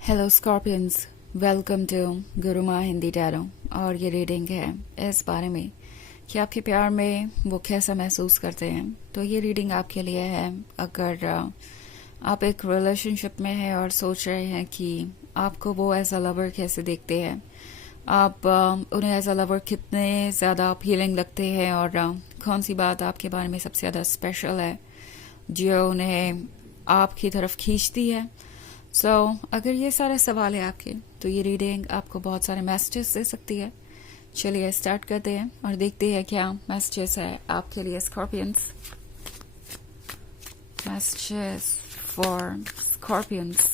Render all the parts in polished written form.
Hello Scorpions, welcome to Guruma Hindi tarot. और ये reading है इस बारे में कि आपके प्यार में वो कैसा महसूस करते हैं। तो ये रीडिंग आपके लिए है अगर आप एक रिलेशनशिप में हैं और सोच रहे हैं कि आपको वो एज अ लवर कैसे देखते हैं, आप उन्हें एज अ लवर कितने ज़्यादा अपीलिंग लगते हैं और कौन सी बात आपके बारे में सबसे ज़्यादा स्पेशल है जो उन्हें आपकी तरफ खींचती है। अगर ये सारे सवाल है आपके, तो ये रीडिंग आपको बहुत सारे मैसेजेस दे सकती है। चलिए स्टार्ट करते हैं और देखते हैं क्या मैसेजेस है आपके लिए scorpions. Messages for scorpions.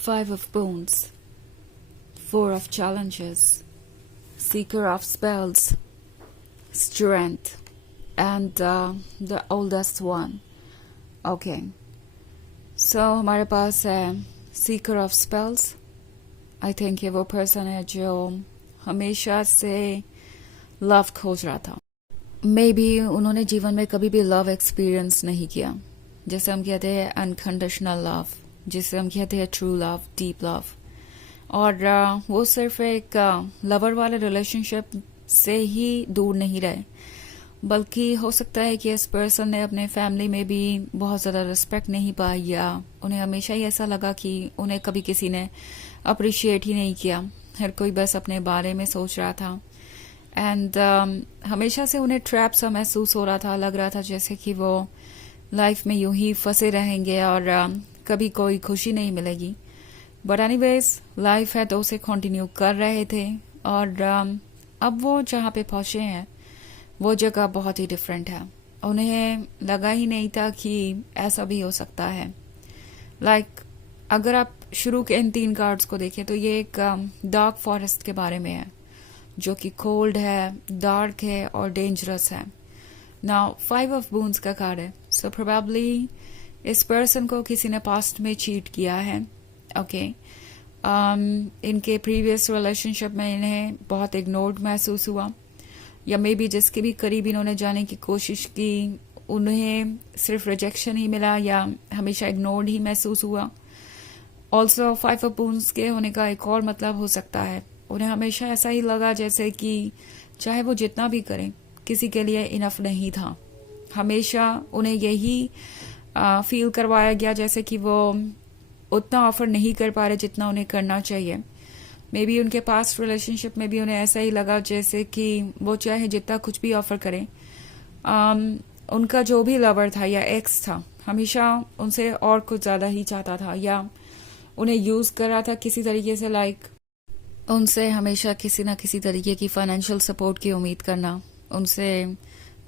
Five of Wands, Four of Challenges, Seeker of Spells, Strength, and the oldest one. Okay. So हमारे पास है Seeker of Spells. I think ये वो पर्सन है जो हमेशा से लव खोज रहा था। मे बी उन्होंने जीवन में कभी भी लव एक्सपीरियंस नहीं किया, जैसे हम कहते हैं अनकंडीशनल लव, जिसे हम कहते हैं ट्रू लव, डीप लव। और वो सिर्फ एक लवर वाले रिलेशनशिप से ही दूर नहीं रहे, बल्कि हो सकता है कि इस पर्सन ने अपने फैमिली में भी बहुत ज़्यादा रिस्पेक्ट नहीं पाई, या उन्हें हमेशा ही ऐसा लगा कि उन्हें कभी किसी ने अप्रिशिएट ही नहीं किया। हर कोई बस अपने बारे में सोच रहा था एंड हमेशा से उन्हें ट्रैप सा महसूस हो रहा था। लग रहा था जैसे कि वो लाइफ में यूं ही फंसे रहेंगे और कभी कोई खुशी नहीं मिलेगी। बट एनीवेज लाइफ है तो उसे कंटिन्यू कर रहे थे। और अब वो जहाँ पे पहुंचे हैं वो जगह बहुत ही डिफरेंट है। उन्हें लगा ही नहीं था कि ऐसा भी हो सकता है। लाइक अगर आप शुरू के इन 3 कार्ड्स को देखें तो ये एक डार्क फॉरेस्ट के बारे में है, जो कि कोल्ड है, डार्क है और डेंजरस है। नाउ 5 ऑफ वूंड्स का कार्ड है, सो प्रोबेबली इस पर्सन को किसी ने पास्ट में चीट किया है। ओके इनके प्रीवियस रिलेशनशिप में इन्हें बहुत इग्नोर्ड महसूस हुआ, या मे बी जिसके भी करीब इन्होंने जाने की कोशिश की उन्हें सिर्फ रिजेक्शन ही मिला या हमेशा इग्नोर्ड ही महसूस हुआ। ऑल्सो 5 ऑफ वूंड्स के होने का एक और मतलब हो सकता है, उन्हें हमेशा ऐसा ही लगा जैसे कि चाहे वो जितना भी करें किसी के लिए इनफ नहीं था। हमेशा उन्हें यही फील करवाया गया जैसे कि वो उतना ऑफर नहीं कर पा रहे जितना उन्हें करना चाहिए। मे बी उनके पास्ट रिलेशनशिप में भी उन्हें ऐसा ही लगा जैसे कि वो चाहे जितना कुछ भी ऑफर करें, उनका जो भी लवर था या एक्स था हमेशा उनसे और कुछ ज़्यादा ही चाहता था, या उन्हें यूज़ कर रहा था किसी तरीके से। लाइक उनसे हमेशा किसी ना किसी तरीके की फाइनेंशियल सपोर्ट की उम्मीद करना, उनसे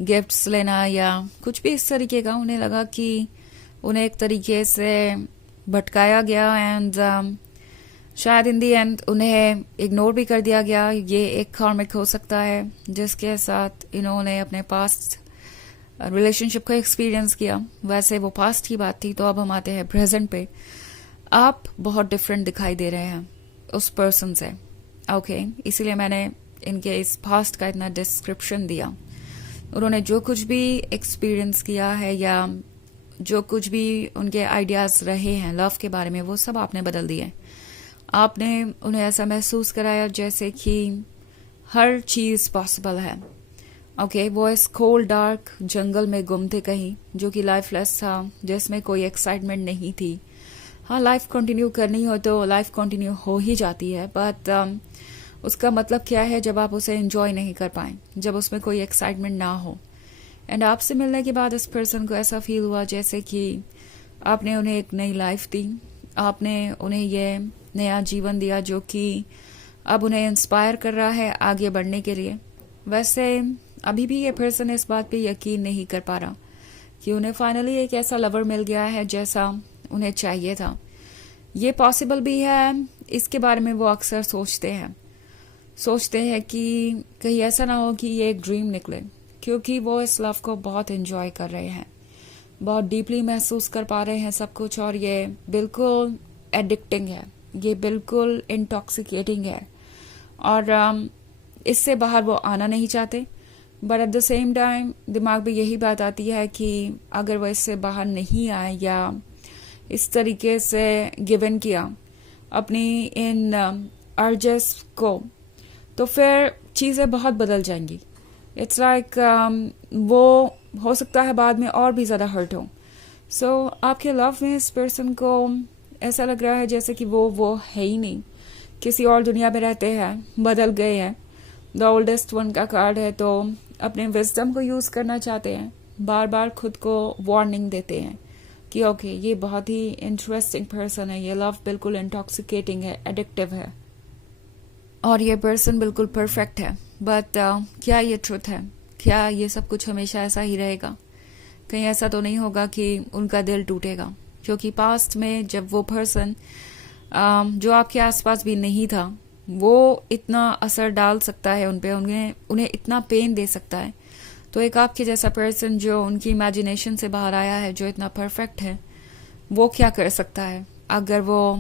गिफ्ट्स लेना या कुछ भी इस तरीके का। उन्हें लगा कि उन्हें एक तरीके से भटकाया गया एंड शायद इन दी एंड उन्हें इग्नोर भी कर दिया गया। ये एक कार्मिक हो सकता है जिसके साथ इन्होंने अपने पास्ट रिलेशनशिप को एक्सपीरियंस किया। वैसे वो पास्ट की बात थी, तो अब हम आते हैं प्रेजेंट पे। आप बहुत डिफरेंट दिखाई दे रहे हैं उस पर्सन से। ओके इसीलिए मैंने इनके इस पास्ट का इतना डिस्क्रिप्शन दिया। उन्होंने जो कुछ भी एक्सपीरियंस किया है या जो कुछ भी उनके आइडियाज रहे हैं लव के बारे में, वो सब आपने बदल दिए। आपने उन्हें ऐसा महसूस कराया जैसे कि हर चीज़ पॉसिबल है। ओके वो इस कोल्ड डार्क जंगल में गुम थे कहीं, जो कि लाइफलेस था, जिसमें कोई एक्साइटमेंट नहीं थी। हाँ लाइफ कंटिन्यू करनी हो तो लाइफ कंटिन्यू हो ही जाती है, बट उसका मतलब क्या है जब आप उसे एंजॉय नहीं कर पाए, जब उसमें कोई एक्साइटमेंट ना हो। एंड आपसे मिलने के बाद इस पर्सन को ऐसा फील हुआ जैसे कि आपने उन्हें एक नई लाइफ दी, आपने उन्हें ये नया जीवन दिया जो कि अब उन्हें इंस्पायर कर रहा है आगे बढ़ने के लिए। वैसे अभी भी ये पर्सन इस बात पे यकीन नहीं कर पा रहा कि उन्हें फाइनली एक ऐसा लवर मिल गया है जैसा उन्हें चाहिए था। ये पॉसिबल भी है, इसके बारे में वो अक्सर सोचते हैं कि कहीं ऐसा ना हो कि ये एक ड्रीम निकले, क्योंकि वो इस लव को बहुत एंजॉय कर रहे हैं, बहुत डीपली महसूस कर पा रहे हैं सब कुछ। और ये बिल्कुल एडिक्टिंग है, ये बिल्कुल इंटॉक्सिकेटिंग है और इससे बाहर वो आना नहीं चाहते। But at the same time दिमाग में यही बात आती है कि अगर वो इससे बाहर नहीं आए या इस तरीके से गिवन किया अपनी इन अर्जेस को, तो फिर चीज़ें बहुत बदल जाएंगी. इट्स लाइक वो हो सकता है बाद में और भी ज़्यादा हर्ट हो. सो आपके लव में इस पर्सन को ऐसा लग रहा है जैसे कि वो है ही नहीं, किसी और दुनिया में रहते हैं, बदल गए हैं. द ओल्डेस्ट वन का कार्ड है, तो अपने विजडम को यूज़ करना चाहते हैं, बार बार खुद को वार्निंग देते हैं कि ओके ये बहुत ही इंटरेस्टिंग पर्सन है, ये लव बिल्कुल इंटॉक्सिकेटिंग है, एडिक्टिव है और ये पर्सन बिल्कुल परफेक्ट है. बट क्या ये ट्रुथ है? क्या ये सब कुछ हमेशा ऐसा ही रहेगा? कहीं ऐसा तो नहीं होगा कि उनका दिल टूटेगा? क्योंकि पास्ट में जब वो पर्सन जो आपके आसपास भी नहीं था, वो इतना असर डाल सकता है उन पे, उन्हें इतना पेन दे सकता है. तो एक आपके जैसा पर्सन जो उनकी इमेजिनेशन से बाहर आया है, जो इतना परफेक्ट है, वो क्या कर सकता है अगर वो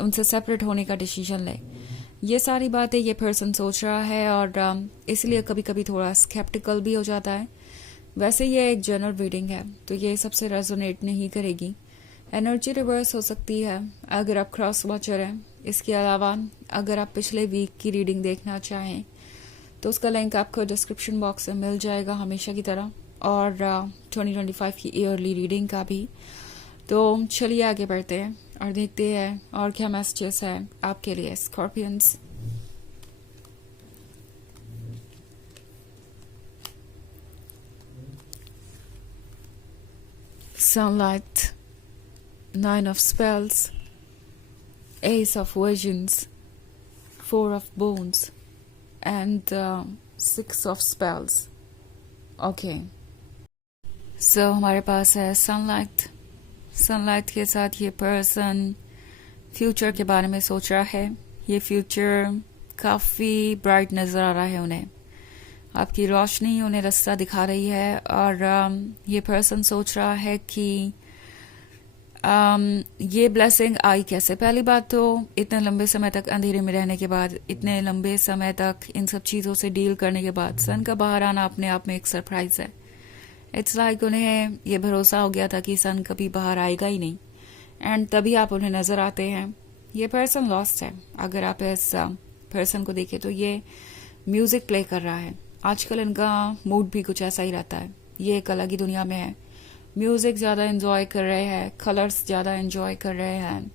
उनसे सेपरेट होने का डिसीजन ले? ये सारी बातें ये पर्सन सोच रहा है और इसलिए कभी कभी थोड़ा स्केप्टिकल भी हो जाता है. वैसे ये एक जनरल रीडिंग है, तो ये सबसे रेजोनेट नहीं करेगी. एनर्जी रिवर्स हो सकती है अगर आप क्रॉस वॉचर हैं. इसके अलावा अगर आप पिछले वीक की रीडिंग देखना चाहें तो उसका लिंक आपको डिस्क्रिप्शन बॉक्स में मिल जाएगा हमेशा की तरह, और 2025 की ईयरली रीडिंग का भी. तो चलिए आगे बढ़ते हैं और देखते हैं और क्या मैसेजेस है आपके लिए Scorpions. Sunlight, Nine of Spells, Ace of Visions, Four of Bones, and Six of Spells. Okay. So हमारे पास है सनलाइट. सनलाइट के साथ ये पर्सन फ्यूचर के बारे में सोच रहा है. ये फ्यूचर काफ़ी ब्राइट नज़र आ रहा है उन्हें. आपकी रोशनी उन्हें रास्ता दिखा रही है और ये पर्सन सोच रहा है कि ये ब्लेसिंग आई कैसे. पहली बात तो इतने लंबे समय तक अंधेरे में रहने के बाद, इतने लंबे समय तक इन सब चीज़ों से डील करने के बाद सन का बाहर आना अपने आप में एक सरप्राइज है. इट्स लाइक उन्हें ये भरोसा हो गया था कि सन कभी बाहर आएगा ही नहीं, एंड तभी आप उन्हें नज़र आते हैं. ये पर्सन लॉस्ट है. अगर आप इस पर्सन को देखें तो ये म्यूज़िक प्ले कर रहा है. आजकल इनका मूड भी कुछ ऐसा ही रहता है. ये एक अलग ही दुनिया में है. म्यूज़िक ज़्यादा एंजॉय कर रहे हैं, कलर्स ज़्यादा एंजॉय कर रहे हैं,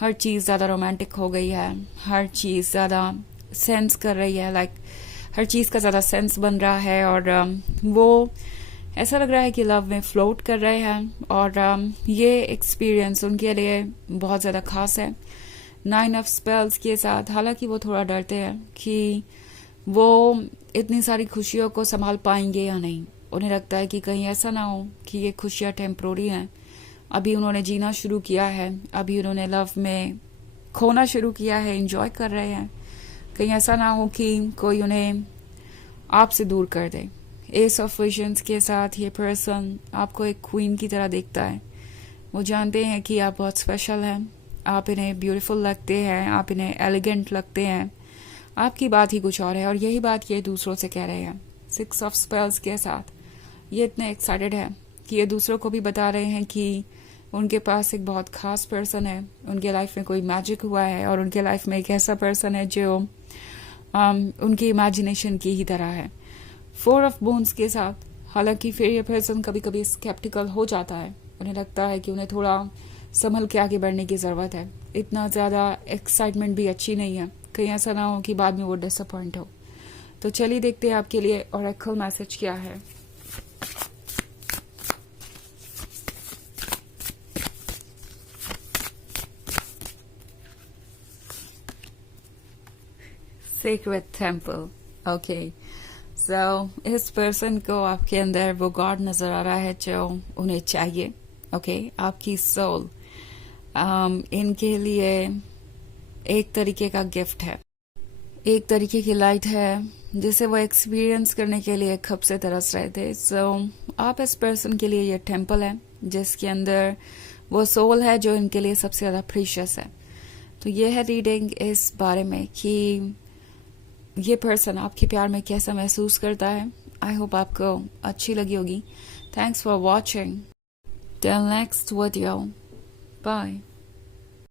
हर चीज़ ज़्यादा रोमांटिक हो गई है, हर चीज़ ज़्यादा सेंस कर रही है. लाइक हर चीज़ का ज़्यादा सेंस बन रहा है और वो ऐसा लग रहा है कि लव में फ्लोट कर रहे हैं. और ये एक्सपीरियंस उनके लिए बहुत ज़्यादा खास है. 9 ऑफ स्पेल्स के साथ हालांकि वो थोड़ा डरते हैं कि वो इतनी सारी खुशियों को संभाल पाएंगे या नहीं. उन्हें लगता है कि कहीं ऐसा ना हो कि ये खुशियाँ टेम्प्रोरी हैं. अभी उन्होंने जीना शुरू किया है, अभी उन्होंने लव में खोना शुरू किया है, एंजॉय कर रहे हैं. कहीं ऐसा ना हो कि कोई उन्हें आपसे दूर कर दे. एस ऑफ विजन्स के साथ ये पर्सन आपको एक क्वीन की तरह देखता है. वो जानते हैं कि आप बहुत स्पेशल हैं, आप इन्हें ब्यूटीफुल लगते हैं, आप इन्हें एलिगेंट लगते हैं. आपकी बात ही कुछ और है और यही बात ये दूसरों से कह रहे हैं. 6 ऑफ स्पेल्स के साथ ये इतने एक्साइटेड है कि ये दूसरों को भी बता रहे हैं कि उनके पास एक बहुत खास पर्सन है, उनके लाइफ में कोई मैजिक हुआ है और उनके लाइफ में एक ऐसा पर्सन है जो उनकी इमेजिनेशन की ही तरह है. 4 ऑफ बोन्स के साथ हालांकि फिर ये पर्सन कभी कभी स्केप्टिकल हो जाता है. उन्हें लगता है कि उन्हें थोड़ा संभल के आगे बढ़ने की ज़रूरत है. इतना ज़्यादा एक्साइटमेंट भी अच्छी नहीं है, कहीं ऐसा ना हो कि बाद में वो डिसअपॉइंट हो. तो चलिए देखते हैं आपके लिए ऑरेकल मैसेज क्या है. Sacred Temple. Okay. So इस पर्सन को आपके अंदर वो गॉड नजर आ रहा है जो उन्हें चाहिए. Okay. आपकी सोल इनके लिए एक तरीके का गिफ्ट है, एक तरीके की लाइट है जिसे वो एक्सपीरियंस करने के लिए कब से तरस रहे थे. सो आप इस पर्सन के लिए ये टेम्पल है जिसके अंदर वो सोल है जो इनके लिए सबसे ज़्यादा प्रीशियस है. तो ये है रीडिंग इस बारे में कि ये पर्सन आपके प्यार में कैसा महसूस करता है आई होप आपको अच्छी लगी होगी. Thanks for watching. Till next video. Bye.